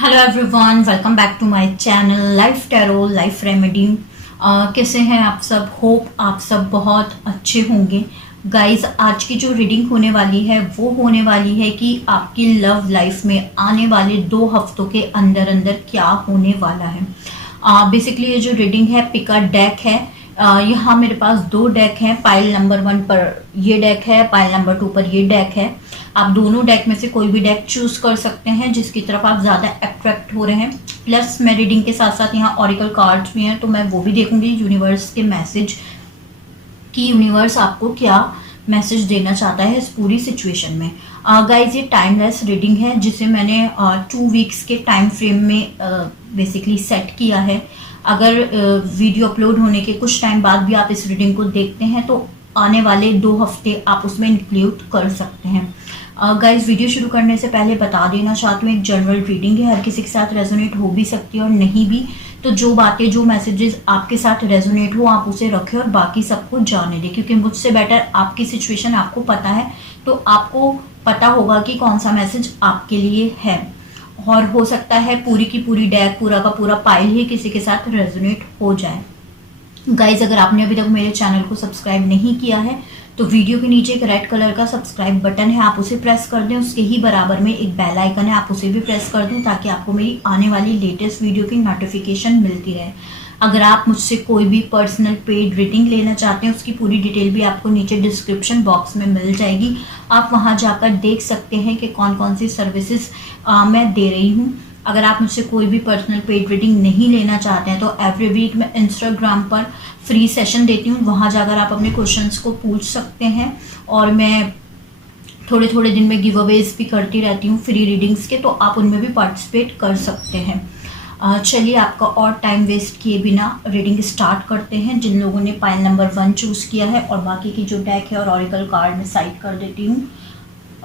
Hello everyone, welcome back to my channel life tarot life remedy. कैसे हैं आप सब? होप आप सब बहुत अच्छे होंगे। गाइस, आज की जो रीडिंग होने वाली है वो होने वाली है कि आपकी लव लाइफ में आने वाले 2 हफ्तों के अंदर अंदर क्या होने वाला है। बेसिकली ये जो रीडिंग है पिका डेक है। यहाँ मेरे पास 2 डेक हैं। पाइल नंबर 1 पर ये डेक है, पाइल नंबर 2 पर ये डेक है। आप दोनों डेक में से कोई भी डेक चूज कर सकते हैं जिसकी तरफ आप ज़्यादा अट्रैक्ट हो रहे हैं। प्लस मैं रीडिंग के साथ साथ यहाँ ऑरिकल कार्ड्स भी हैं, तो मैं वो भी देखूंगी यूनिवर्स के मैसेज कि यूनिवर्स आपको क्या मैसेज देना चाहता है इस पूरी सिचुएशन में। गाइज, ये टाइमलेस रीडिंग है जिसे मैंने 2 वीक्स के टाइम फ्रेम में बेसिकली सेट किया है। अगर वीडियो अपलोड होने के कुछ टाइम बाद भी आप इस रीडिंग को देखते हैं तो आने वाले 2 हफ्ते आप उसमें इंक्लूड कर सकते हैं। गाइज, वीडियो शुरू करने से पहले बता देना चाहती हूँ, एक जनरल रीडिंग है, हर किसी के साथ रेजोनेट हो भी सकती है और नहीं भी। तो जो बातें, जो मैसेजेस आपके साथ रेजोनेट हो आप उसे रखें और बाकी सबको जाने दें, क्योंकि मुझसे बेटर आपकी सिचुएशन आपको पता है, तो आपको पता होगा कि कौन सा मैसेज आपके लिए है। और हो सकता है पूरी की पूरी डेक, पूरा का पूरा पाइल ही किसी के साथ रेजोनेट हो जाए। गाइज, अगर आपने अभी तक मेरे चैनल को सब्सक्राइब नहीं किया है तो वीडियो के नीचे एक रेड कलर का सब्सक्राइब बटन है, आप उसे प्रेस कर दें। उसके ही बराबर में एक बेल आइकन है, आप उसे भी प्रेस कर दें ताकि आपको मेरी आने वाली लेटेस्ट वीडियो की नोटिफिकेशन मिलती रहे। अगर आप मुझसे कोई भी पर्सनल पेड रीडिंग लेना चाहते हैं उसकी पूरी डिटेल भी आपको नीचे डिस्क्रिप्शन बॉक्स में मिल जाएगी। आप वहां जाकर देख सकते हैं कि कौन कौन सी सर्विसेज मैं दे रही हूँ। अगर आप मुझसे कोई भी पर्सनल पेड रीडिंग नहीं लेना चाहते हैं तो एवरी वीक मैं इंस्टाग्राम पर फ्री सेशन देती हूँ, वहाँ जाकर आप अपने क्वेश्चंस को पूछ सकते हैं। और मैं थोड़े थोड़े दिन में गिव अवेज भी करती रहती हूँ फ्री रीडिंग्स के, तो आप उनमें भी पार्टिसिपेट कर सकते हैं। चलिए, आपका और टाइम वेस्ट किए बिना रीडिंग स्टार्ट करते हैं। जिन लोगों ने पाइल नंबर 1 चूज़ किया है और बाकी की जो डेक है और ऑरिकल कार्ड में साइड कर देती हूँ।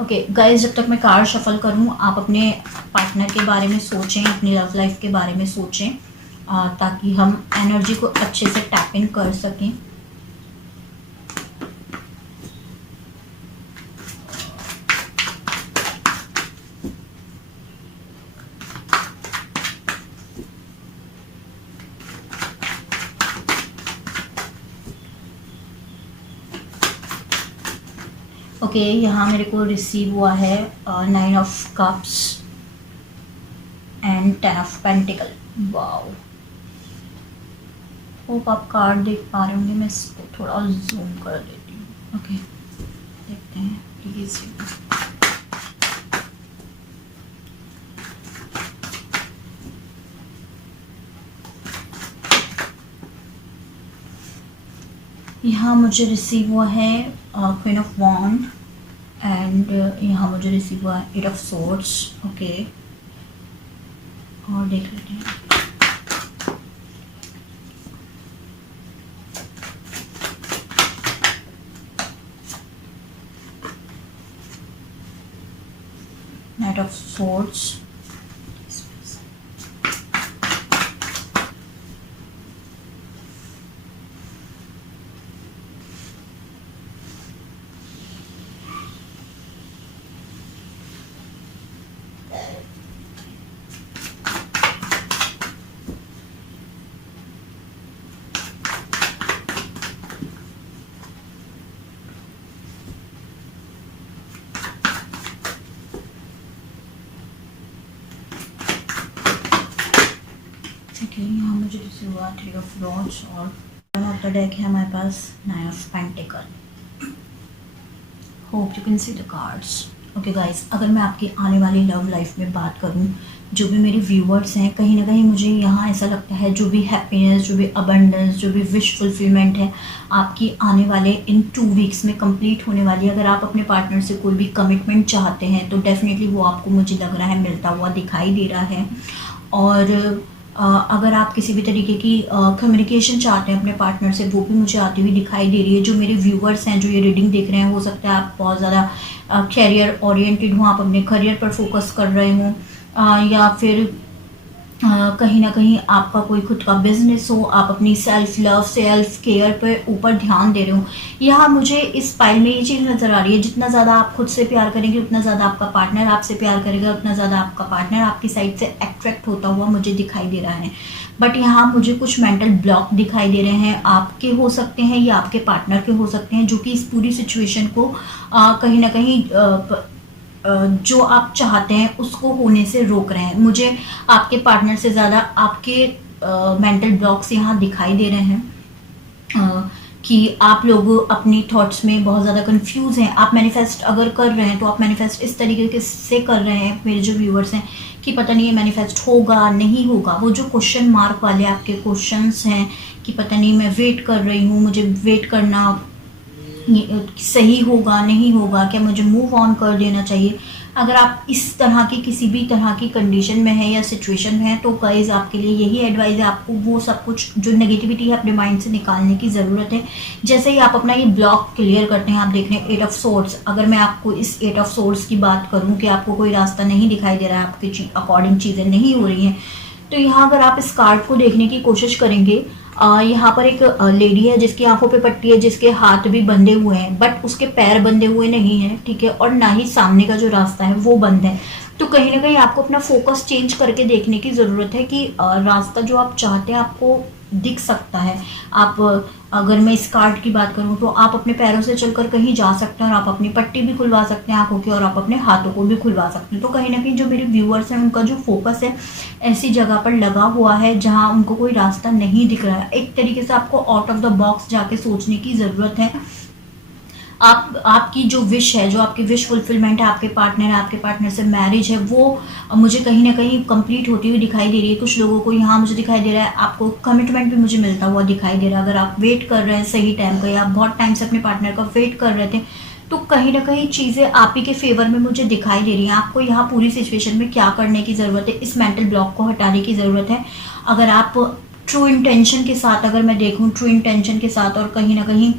ओके गाइज, जब तक मैं कार्ड शफल करूँ आप अपने पार्टनर के बारे में सोचें, अपनी लव लाइफ के बारे में सोचें, ताकि हम एनर्जी को अच्छे से टैप इन कर सकें। ओके, यहाँ मेरे को रिसीव हुआ है 9 of cups and 10 of pentacle. Wow, hope आप कार्ड देख पा रहे होंगे, मैं इसको थोड़ा जूम कर देती हूँ। ओके, देखते हैं प्लीज। यहाँ मुझे रिसीव हुआ है क्वीन ऑफ वॉन्ड एंड यहाँ मुझे रिसीव हुआ है 8 ऑफ सोर्ड्स। ओके, और देख लेते हैं। Knight of Swords, ठीक है। यहाँ मुझे रिसीव हुआ 3 ऑफ रॉड्स और ऑफ द डेक है हमारे पास 9 of pentacle. Hope you can see the cards. Okay guys, अगर मैं आपकी आने वाली लव लाइफ में बात करूँ, जो भी मेरे व्यूअर्स हैं, कहीं ना कहीं मुझे यहाँ ऐसा लगता है जो भी हैप्पीनेस, जो भी अबंडेंस, जो भी विश फुलफिलमेंट है आपकी आने वाले इन 2 वीक्स में कंप्लीट होने वाली है। अगर आप अपने पार्टनर से कोई भी कमिटमेंट चाहते हैं तो डेफिनेटली वो आपको, मुझे लग रहा है, मिलता हुआ दिखाई दे रहा है। और अगर आप किसी भी तरीके की कम्युनिकेशन चाहते हैं अपने पार्टनर से, वो भी मुझे आती हुई दिखाई दे रही है। जो मेरे व्यूअर्स हैं जो ये रीडिंग देख रहे हैं, हो सकता है आप बहुत ज़्यादा कैरियर ओरिएंटेड हों, आप अपने करियर पर फोकस कर रहे हों, या फिर कहीं ना कहीं आपका कोई खुद का बिजनेस हो, आप अपनी सेल्फ लव सेल्फ केयर पे ऊपर ध्यान दे रहे हो। यहाँ मुझे इस पाइल में ये चीज़ नज़र आ रही है, जितना ज़्यादा आप खुद से प्यार करेंगे उतना ज़्यादा आपका पार्टनर आपसे प्यार करेगा, उतना ज़्यादा आपका पार्टनर आपकी साइड से अट्रैक्ट होता हुआ मुझे दिखाई दे रहा है। बट यहाँ मुझे कुछ मेंटल ब्लॉक दिखाई दे रहे हैं, आपके हो सकते हैं या आपके पार्टनर के हो सकते हैं, जो कि इस पूरी सिचुएशन को कहीं ना कहीं जो आप चाहते हैं उसको होने से रोक रहे हैं। मुझे आपके पार्टनर से ज़्यादा आपके मेंटल ब्लॉक्स यहाँ दिखाई दे रहे हैं, कि आप लोग अपनी थॉट्स में बहुत ज़्यादा कंफ्यूज हैं। आप मैनिफेस्ट अगर कर रहे हैं तो आप मैनिफेस्ट इस तरीके से कर रहे हैं, मेरे जो व्यूअर्स हैं, कि पता नहीं ये मैनिफेस्ट होगा नहीं होगा। वो जो क्वेश्चन मार्क वाले आपके क्वेश्चंस हैं कि पता नहीं मैं वेट कर रही हूँ, मुझे वेट करना सही होगा नहीं होगा, क्या मुझे मूव ऑन कर देना चाहिए। अगर आप इस तरह की किसी भी तरह की कंडीशन में है या सिचुएशन में है तो गाइज आपके लिए यही एडवाइस है, आपको वो सब कुछ जो नेगेटिविटी है अपने माइंड से निकालने की ज़रूरत है। जैसे ही आप अपना ये ब्लॉक क्लियर करते हैं, आप देख रहे हैं 8 ऑफ सोर्ड्स। अगर मैं आपको इस 8 ऑफ सोर्ड्स की बात करूँ कि आपको कोई रास्ता नहीं दिखाई दे रहा है, आपके अकॉर्डिंग चीज़ें नहीं हो रही हैं, तो यहाँ अगर आप इस कार्ड को देखने की कोशिश करेंगे, यहाँ पर एक लेडी है जिसकी आंखों पे पट्टी है, जिसके हाथ भी बंधे हुए हैं बट उसके पैर बंधे हुए नहीं हैं, ठीक है, और ना ही सामने का जो रास्ता है वो बंद है। तो कहीं ना कहीं आपको अपना फोकस चेंज करके देखने की ज़रूरत है कि रास्ता जो आप चाहते हैं आपको दिख सकता है। आप अगर मैं इस कार्ड की बात करूं तो आप अपने पैरों से चलकर कहीं जा सकते हैं और आप अपनी पट्टी भी खुलवा सकते हैं आंखों की, और आप अपने हाथों को भी खुलवा सकते हैं। तो कहीं ना कहीं जो मेरे व्यूअर्स हैं उनका जो फोकस है ऐसी जगह पर लगा हुआ है जहां उनको कोई रास्ता नहीं दिख रहा है। एक तरीके से आपको आउट ऑफ द बॉक्स जाके सोचने की ज़रूरत है। आपकी जो विश है, जो आपकी विश फुलफिलमेंट है, आपके पार्टनर से मैरिज है, वो मुझे कहीं ना कहीं कंप्लीट होती हुई दिखाई दे रही है। कुछ लोगों को यहाँ मुझे दिखाई दे रहा है आपको कमिटमेंट भी मुझे मिलता हुआ दिखाई दे रहा है। अगर आप वेट कर रहे हैं सही टाइम का, या आप बहुत टाइम से अपने पार्टनर का वेट कर रहे थे, तो कहीं ना कहीं चीज़ें आप ही के फेवर में मुझे दिखाई दे रही हैं। आपको यहाँ पूरी सिचुएशन में क्या करने की ज़रूरत है, इस मेंटल ब्लॉक को हटाने की ज़रूरत है। अगर आप ट्रू इंटेंशन के साथ, अगर मैं देखूँ ट्रू इंटेंशन के साथ और कहीं ना कहीं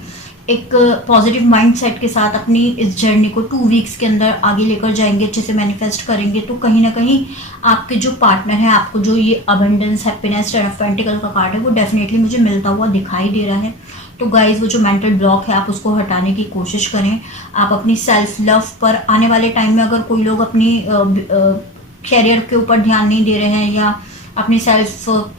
एक पॉजिटिव माइंडसेट के साथ अपनी इस जर्नी को 2 वीक्स के अंदर आगे लेकर जाएंगे, अच्छे से मैनिफेस्ट करेंगे, तो कहीं ना कहीं आपके जो पार्टनर है, आपको जो ये abundance happiness ten of pentacle का कार्ड है वो डेफिनेटली मुझे मिलता हुआ दिखाई दे रहा है। तो गाइज वो जो मेंटल ब्लॉक है आप उसको हटाने की कोशिश करें। आप अपनी सेल्फ लव पर आने वाले टाइम में, अगर कोई लोग अपनी कैरियर के ऊपर ध्यान नहीं दे रहे हैं या अपनी सेल्फ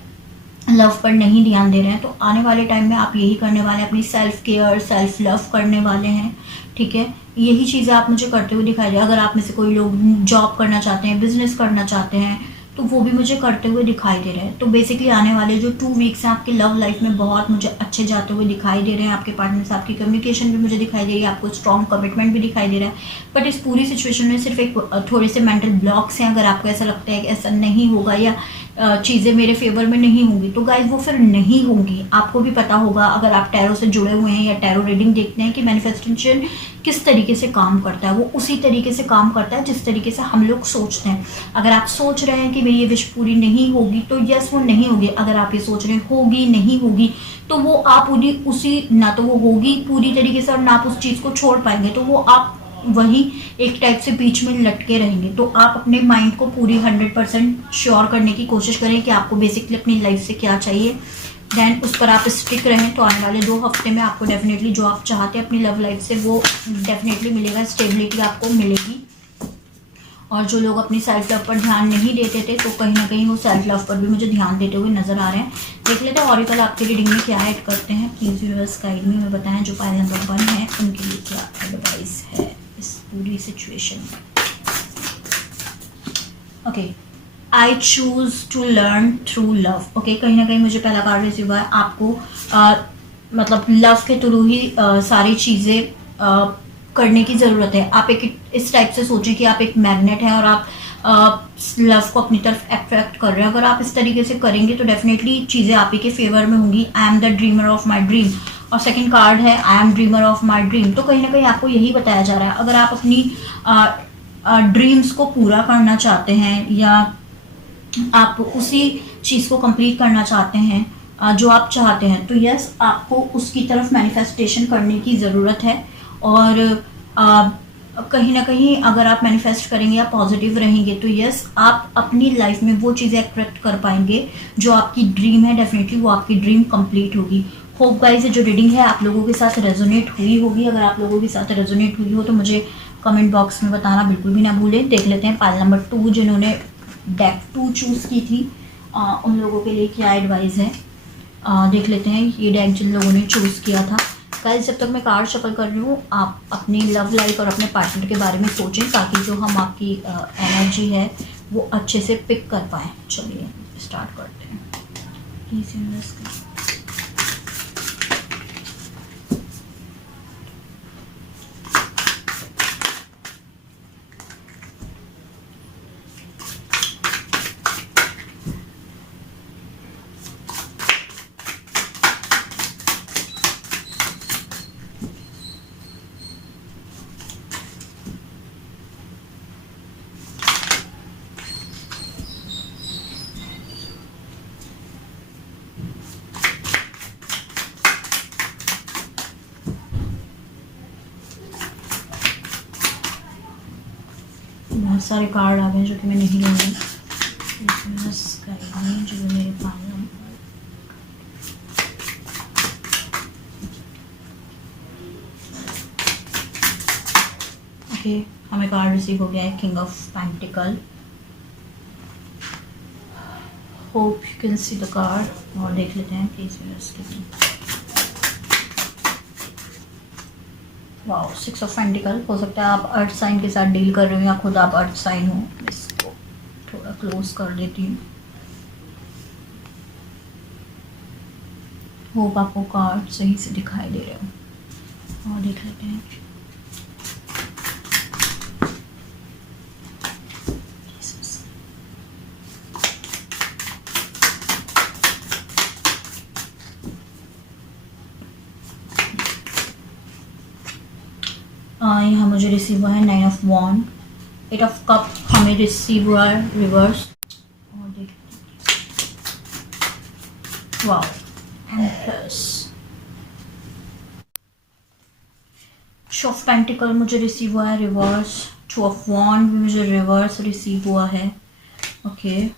लव पर नहीं ध्यान दे रहे हैं, तो आने वाले टाइम में आप यही करने वाले हैं, अपनी सेल्फ केयर सेल्फ लव करने वाले हैं, ठीक है। यही चीज़ें आप मुझे करते हुए दिखाई दे। अगर आप में से कोई लोग जॉब करना चाहते हैं, बिजनेस करना चाहते हैं, तो वो भी मुझे करते हुए दिखाई दे रहे हैं। तो बेसिकली आने वाले जो 2 वीक्स हैं आपके लव लाइफ में बहुत मुझे अच्छे जाते हुए दिखाई दे रहे हैं। आपके पार्टनर से आपकी कम्युनिकेशन भी मुझे दिखाई दे रही है, आपको स्ट्रॉन्ग कमिटमेंट भी दिखाई दे रहा है। बट इस पूरी सिचुएशन में सिर्फ एक थोड़े से मेंटल ब्लॉक्स हैं। अगर आपको ऐसा लगता है कि ऐसा नहीं होगा या चीज़ें मेरे फेवर में नहीं होंगी, तो गाइज वो फिर नहीं होंगी। आपको भी पता होगा अगर आप टैरो से जुड़े हुए हैं या टैरो रीडिंग देखते हैं कि मैनिफेस्टेशन किस तरीके से काम करता है। वो उसी तरीके से काम करता है जिस तरीके से हम लोग सोचते हैं। अगर आप सोच रहे हैं कि मेरी ये विश पूरी नहीं होगी, तो यस वो नहीं होगी। अगर आप ये सोच रहे हैं होगी नहीं होगी, तो वो आप उसी ना तो वो होगी पूरी तरीके से और ना आप उस चीज़ को छोड़ पाएंगे, तो वो आप वही एक टाइप से बीच में लटके रहेंगे। तो आप अपने माइंड को पूरी 100% श्योर करने की कोशिश करें कि आपको बेसिकली अपनी लाइफ से क्या चाहिए, देन उस पर आप स्टिक रहें। तो आने वाले 2 हफ्ते में आपको डेफिनेटली जो आप चाहते हैं अपनी लव लाइफ से वो डेफिनेटली मिलेगा, स्टेबिलिटी आपको मिलेगी। और जो लोग अपनी सेल्फ लव पर ध्यान नहीं देते थे, तो कहीं ना कहीं वो सेल्फ लव पर भी मुझे ध्यान देते हुए नजर आ रहे हैं। देख लेते हैं ऑरिकल आपकी रीडिंग में क्या ऐड करते हैं। प्लीज़ यूनिवर्स गाइड में हमें बताएं जो पाइल नंबर 1 है उनके लिए क्या एडवाइस है इस पूरी सिचुएशन में। Okay, I choose to learn through love. Okay, कहीं ना कहीं मुझे पहला कार्ड रिसीव हुआ है। आपको मतलब लव के थ्रू ही सारी चीज़ें करने की ज़रूरत है। आप एक इस टाइप से सोचें कि आप एक मैग्नेट हैं और आप लव को अपनी तरफ अट्रैक्ट कर रहे हैं। अगर आप इस तरीके से करेंगे तो डेफिनेटली चीज़ें आप ही के फेवर में होंगी। I am the dreamer of my dream, और सेकंड कार्ड है I am dreamer of my dream. तो कहीं ना कहीं आपको यही बताया जा रहा है, अगर आप अपनी ड्रीम्स को पूरा करना चाहते हैं या आप उसी चीज़ को कंप्लीट करना चाहते हैं जो आप चाहते हैं, तो यस आपको उसकी तरफ मैनिफेस्टेशन करने की ज़रूरत है। और कहीं ना कहीं अगर आप मैनिफेस्ट करेंगे या पॉजिटिव रहेंगे तो यस, आप अपनी लाइफ में वो चीज़ें अट्रैक्ट कर पाएंगे जो आपकी ड्रीम है। डेफिनेटली वो आपकी ड्रीम कंप्लीट होगी। होप गाइस जो रीडिंग है आप लोगों के साथ रेजोनेट हुई होगी। अगर आप लोगों के साथ रेजोनेट हुई हो तो मुझे कमेंट बॉक्स में बताना बिल्कुल भी ना भूलें। देख लेते हैं पाइल नंबर 2 जिन्होंने डेक 2 चूज़ की थी, उन लोगों के लिए क्या एडवाइस है। देख लेते हैं ये डेक जिन लोगों ने चूज़ किया था। गाइस जब तक मैं कार्ड शफल कर रही हूँ आप अपनी लव लाइफ और अपने पार्टनर के बारे में सोचें ताकि जो हम आपकी एनर्जी है वो अच्छे से पिक कर पाएँ। चलिए स्टार्ट करते हैं। Please invest. बहुत सारे कार्ड आ गए जो कि मैं नहीं लूँगी। जो मेरे पास ओके, हमें कार्ड रिसीव हो गया है king of pentacle. Hope you can see the card और देख लेते हैं प्लीज। Wow, 6 of pentacle. हो सकता है आप अर्थ साइन के साथ डील कर रहे हो या खुद आप अर्थ साइन हो। इसको थोड़ा क्लोज कर देती हूँ। होप आपको कार्ड सही से दिखाई दे रहे हो और देख लेते हैं। यहाँ मुझे रिसीव हुआ है 9 ऑफ वॉन्ड, 8 ऑफ कप हमें रिसीव हुआ है रिवर्स। और देखते वाओ, एम्प्रेस। 6 ऑफ पेंटिकल मुझे रिसीव हुआ है रिवर्स। 2 ऑफ वॉन्ड भी मुझे रिवर्स रिसीव हुआ है। Okay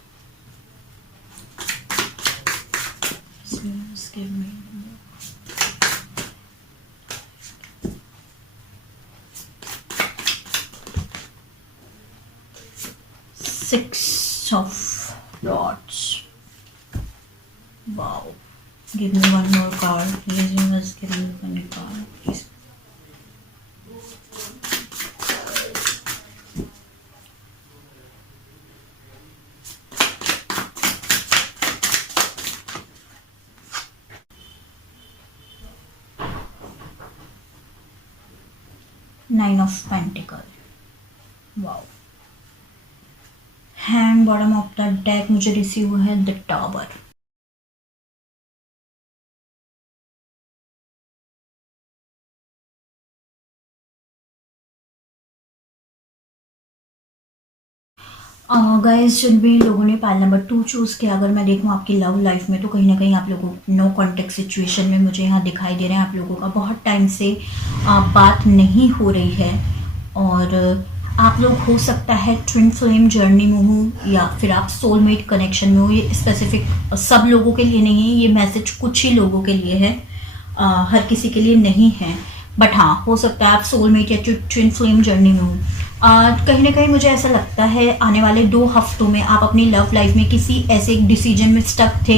Six of Rods. Wow. Give me one more card. Please, you must give me one card, please. Nine of Pentacle. Wow. Hand bottom of the deck मुझे receive हुआ है the tower. Guys जिन भी लोगों ने pile number 2 choose किया, अगर मैं देखूँ आपकी लव लाइफ में तो कहीं ना कहीं आप लोगों नो कॉन्टेक्ट सिचुएशन में मुझे यहाँ दिखाई दे रहे हैं। आप लोगों का बहुत टाइम से बात नहीं हो रही है और आप लोग हो सकता है ट्विन फ्लेम जर्नी में हो या फिर आप सोलमेट कनेक्शन में हो। ये स्पेसिफिक सब लोगों के लिए नहीं है, ये मैसेज कुछ ही लोगों के लिए है, हर किसी के लिए नहीं है। बट हाँ, हो सकता है आप सोलमेट या ट्विन फ्लेम जर्नी में हो। कहीं ना कहीं मुझे ऐसा लगता है आने वाले 2 हफ्तों में आप अपनी लव लाइफ में किसी ऐसे एक डिसीजन में स्टक थे।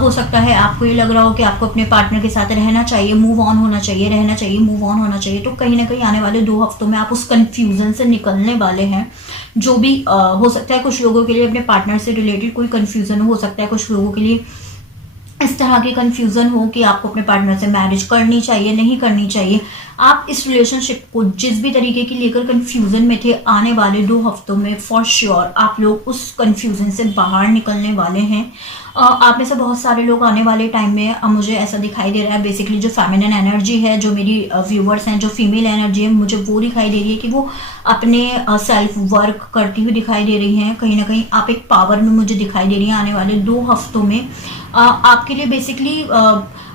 हो सकता है आपको ये लग रहा हो कि आपको अपने पार्टनर के साथ रहना चाहिए, मूव ऑन होना चाहिए, रहना चाहिए, मूव ऑन होना चाहिए। तो कहीं ना कहीं आने वाले 2 हफ्तों में आप उस कन्फ्यूज़न से निकलने वाले हैं। जो भी हो सकता है, कुछ लोगों के लिए अपने पार्टनर से रिलेटेड कोई कन्फ्यूज़न हो सकता है, कुछ लोगों के लिए इस तरह की कन्फ्यूज़न हो कि आपको अपने पार्टनर से मैरिज करनी चाहिए, नहीं करनी चाहिए। आप इस रिलेशनशिप को जिस भी तरीके की लेकर कन्फ्यूज़न में थे, आने वाले 2 हफ्तों में फॉर श्योर आप लोग उस कन्फ्यूज़न से बाहर निकलने वाले हैं। आप में से बहुत सारे लोग आने वाले टाइम में, मुझे ऐसा दिखाई दे रहा है, बेसिकली जो फेमिनिन एनर्जी है, जो मेरी व्यूवर्स हैं, जो फीमेल एनर्जी है, मुझे वो दिखाई दे रही है कि वो अपने सेल्फ वर्क करती हुई दिखाई दे रही हैं। कहीं ना कहीं आप एक पावर में मुझे दिखाई दे रही हैं। आने वाले 2 हफ्तों में आपके लिए बेसिकली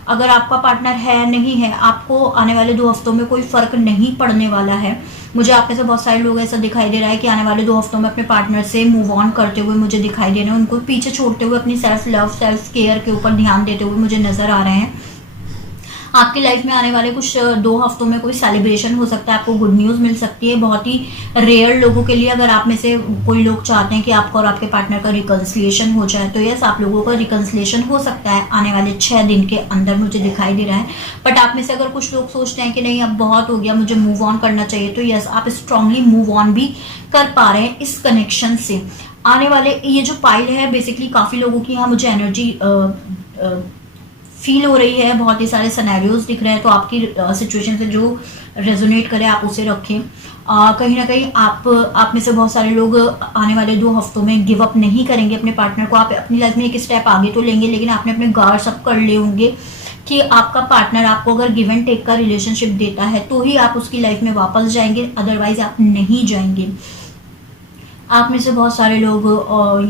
अगर आपका पार्टनर है नहीं है, आपको आने वाले 2 हफ्तों में कोई फ़र्क नहीं पड़ने वाला है। मुझे आप में से बहुत सारे लोग ऐसा दिखाई दे रहा है कि आने वाले 2 हफ्तों में अपने पार्टनर से मूव ऑन करते हुए मुझे दिखाई दे रहे हैं, उनको पीछे छोड़ते हुए अपनी सेल्फ लव, सेल्फ केयर के ऊपर ध्यान देते हुए मुझे नज़र आ रहे हैं। आपकी लाइफ में आने वाले कुछ 2 हफ्तों में कोई सेलिब्रेशन हो सकता है, आपको गुड न्यूज़ मिल सकती है। बहुत ही रेयर लोगों के लिए, अगर आप में से कोई लोग चाहते हैं कि आपका और आपके पार्टनर का रिकन्सिलिएशन हो जाए, तो यस, आप लोगों का रिकन्सिलिएशन हो सकता है आने वाले 6 दिन के अंदर, मुझे दिखाई दे रहा है। बट आप में से अगर कुछ लोग सोचते हैं कि नहीं अब बहुत हो गया, मुझे मूव ऑन करना चाहिए, तो यस, आप स्ट्रांगली मूव ऑन भी कर पा रहे हैं इस कनेक्शन से। आने वाले ये जो पाइल है, बेसिकली काफ़ी लोगों की यहाँ मुझे एनर्जी फील हो रही है, बहुत ही सारे सिनेरियोज दिख रहे हैं, तो आपकी सिचुएशन से जो रेजोनेट करे आप उसे रखें। कहीं ना कहीं आप में से बहुत सारे लोग आने वाले 2 हफ्तों में गिव अप नहीं करेंगे अपने पार्टनर को। आप अपनी लाइफ में एक स्टेप आगे तो लेंगे, लेकिन आपने अपने गार्ड्स अप कर लिए होंगे कि आपका पार्टनर आपको अगर गिव एंड टेक का रिलेशनशिप देता है तो ही आप उसकी लाइफ में वापस जाएंगे, अदरवाइज आप नहीं जाएंगे। आप में से बहुत सारे लोग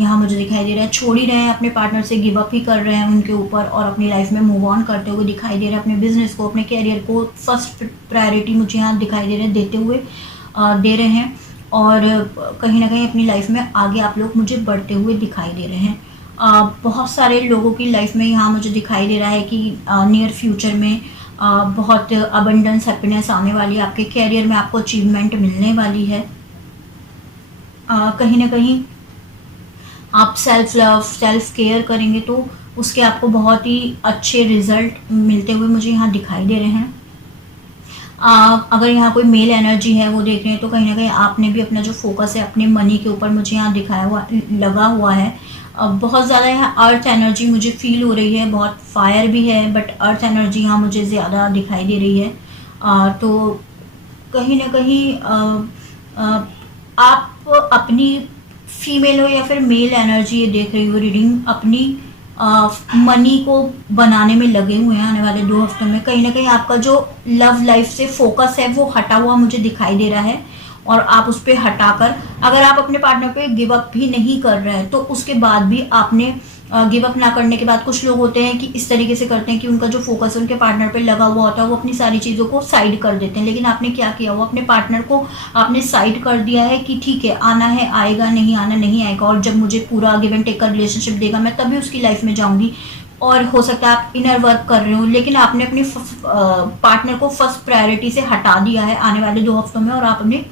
यहाँ मुझे दिखाई दे रहा है छोड़ ही रहे हैं अपने पार्टनर से, गिव अप ही कर रहे हैं उनके ऊपर और अपनी लाइफ में मूव ऑन करते हुए दिखाई दे रहे हैं। अपने बिजनेस को, अपने कैरियर को फर्स्ट प्रायोरिटी मुझे यहाँ दिखाई दे रहे हैं, देते हुए दे रहे हैं, और कहीं ना कहीं अपनी लाइफ में आगे आप लोग मुझे बढ़ते हुए दिखाई दे रहे हैं। बहुत सारे लोगों की लाइफ में यहाँ मुझे दिखाई दे रहा है कि नियर फ्यूचर में बहुत अबंडेंस, हैप्पीनेस आने वाली है। आपके कैरियर में आपको अचीवमेंट मिलने वाली है। कहीं ना कहीं आप सेल्फ लव, सेल्फ केयर करेंगे तो उसके आपको बहुत ही अच्छे रिजल्ट मिलते हुए मुझे यहाँ दिखाई दे रहे हैं। अगर यहाँ कोई मेल एनर्जी है वो देख रहे हैं, तो कहीं ना कहीं आपने भी अपना जो फोकस है अपने मनी के ऊपर मुझे यहाँ दिखाया हुआ लगा हुआ है। बहुत ज़्यादा यहाँ अर्थ एनर्जी मुझे फील हो रही है, बहुत फायर भी है, बट अर्थ एनर्जी यहाँ मुझे ज़्यादा दिखाई दे रही है। तो कहीं ना कहीं आप अपनी फीमेल हो या फिर मेल एनर्जी ये देख रही हो रीडिंग, अपनी मनी को बनाने में लगे हुए हैं आने वाले 2 हफ्तों में। कहीं ना कहीं आपका जो लव लाइफ से फोकस है वो हटा हुआ मुझे दिखाई दे रहा है, और आप उस पर हटाकर अगर आप अपने पार्टनर पे गिव अप भी नहीं कर रहे हैं तो उसके बाद भी आपने गिव अप ना करने के बाद, कुछ लोग होते हैं कि इस तरीके से करते हैं कि उनका जो फोकस है उनके पार्टनर पे लगा हुआ होता है, वो अपनी सारी चीज़ों को साइड कर देते हैं। लेकिन आपने क्या किया, वो अपने पार्टनर को आपने साइड कर दिया है कि ठीक है, आना है आएगा, नहीं आना नहीं आएगा, और जब मुझे पूरा गिव एंड टेक का रिलेशनशिप देगा मैं तभी उसकी लाइफ में जाऊँगी। और हो सकता है आप इनर वर्क कर रहे हो, लेकिन आपने अपने पार्टनर को फर्स्ट प्रायोरिटी से हटा दिया है आने वाले 2 हफ्तों में, और आपने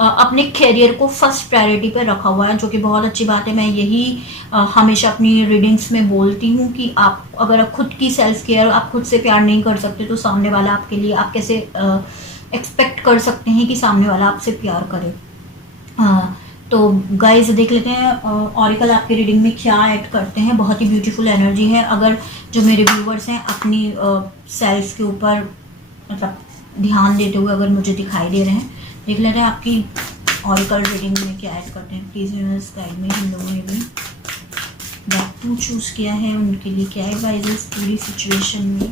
अपने कैरियर को फर्स्ट प्रायोरिटी पे रखा हुआ है, जो कि बहुत अच्छी बात है। मैं यही हमेशा अपनी रीडिंग्स में बोलती हूँ कि आप अगर खुद की सेल्फ केयर, आप खुद से प्यार नहीं कर सकते तो सामने वाला आपके लिए, आप कैसे एक्सपेक्ट कर सकते हैं कि सामने वाला आपसे प्यार करे। तो गाइस देख लेते हैं ऑरिकल आपकी रीडिंग में क्या ऐड करते हैं। बहुत ही ब्यूटीफुल एनर्जी है। अगर जो मेरे व्यूवर्स हैं अपनी सेल्फ के ऊपर मतलब ध्यान देते हुए अगर मुझे दिखाई दे रहे हैं, देख लेते हैं आपकी ऑरिकल रीडिंग में क्या ऐड करते हैं। प्लीज़ यूनिवर्स गाइड में, हम लोगों ने भी बैक टू चूज़ किया है, उनके लिए क्या एडवाइजेस पूरी सिचुएशन में।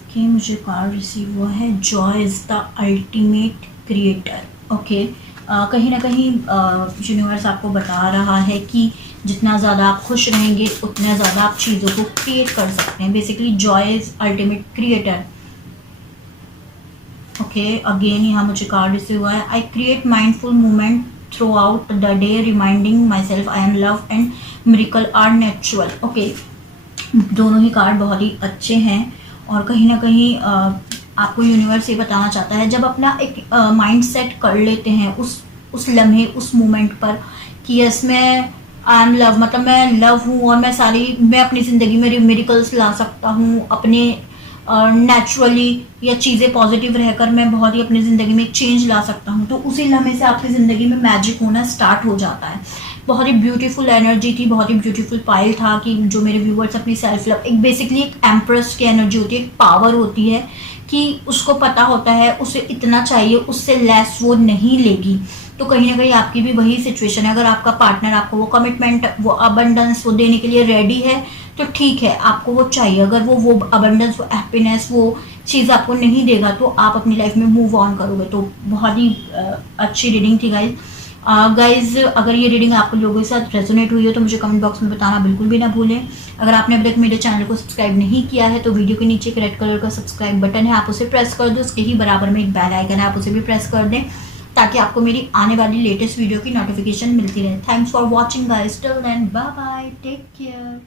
ओके, मुझे कार्ड रिसीव हुआ है, Joy is the ultimate creator. Okay, कहीं ना कहीं यूनिवर्स आपको बता रहा है कि जितना ज़्यादा आप खुश रहेंगे उतना ज़्यादा आप चीज़ों को क्रिएट कर सकते हैं। Basically joy is ultimate creator. Okay, again यहाँ मुझे कार्ड रिसीव हुआ है, I create mindful movement throughout the day, reminding myself I am love and miracle are natural. Okay, दोनों ही कार्ड बहुत ही अच्छे हैं, और कहीं ना कहीं आपको यूनिवर्स ये बताना चाहता है, जब अपना एक माइंड सेट कर लेते हैं उस लम्हे, उस मोमेंट पर कि यस मैं आई एम लव, मतलब मैं लव हूँ और मैं अपनी ज़िंदगी में मिरेकल्स ला सकता हूँ, अपने नेचुरली या चीज़ें पॉजिटिव रहकर मैं बहुत ही अपनी ज़िंदगी में एक चेंज ला सकता हूँ, तो उसी लम्हे से आपकी ज़िंदगी में मैजिक होना स्टार्ट हो जाता है। बहुत ही ब्यूटीफुल एनर्जी थी, बहुत ही ब्यूटीफुल पाइल था कि जो मेरे व्यूवर्स अपनी सेल्फ लव, एक बेसिकली एक एम्प्रेस की एनर्जी होती है, एक पावर होती है कि उसको पता होता है उसे इतना चाहिए, उससे लेस वो नहीं लेगी। तो कहीं ना कहीं आपकी भी वही सिचुएशन है। अगर आपका पार्टनर आपको वो कमिटमेंट, वो अबंडेंस वो देने के लिए रेडी है तो ठीक है, आपको वो चाहिए। अगर वो अबंडेंस, वो हैप्पीनेस, वो चीज़ आपको नहीं देगा तो आप अपनी लाइफ में मूव ऑन करोगे। तो बहुत ही अच्छी रीडिंग थी गाइज। गाइज अगर ये रीडिंग आप लोगों के साथ रेजोनेट हुई हो तो मुझे कमेंट बॉक्स में बताना बिल्कुल भी ना भूलें। अगर आपने अभी तक मेरे चैनल को सब्सक्राइब नहीं किया है तो वीडियो के नीचे एक रेड कलर का सब्सक्राइब बटन है, आप उसे प्रेस कर दो। उसके ही बराबर में एक बेल आइकन है, आप उसे भी प्रेस कर दें ताकि आपको मेरी आने वाली लेटेस्ट वीडियो की नोटिफिकेशन मिलती रहे। Thanks for watching guys, till then bye bye, take care.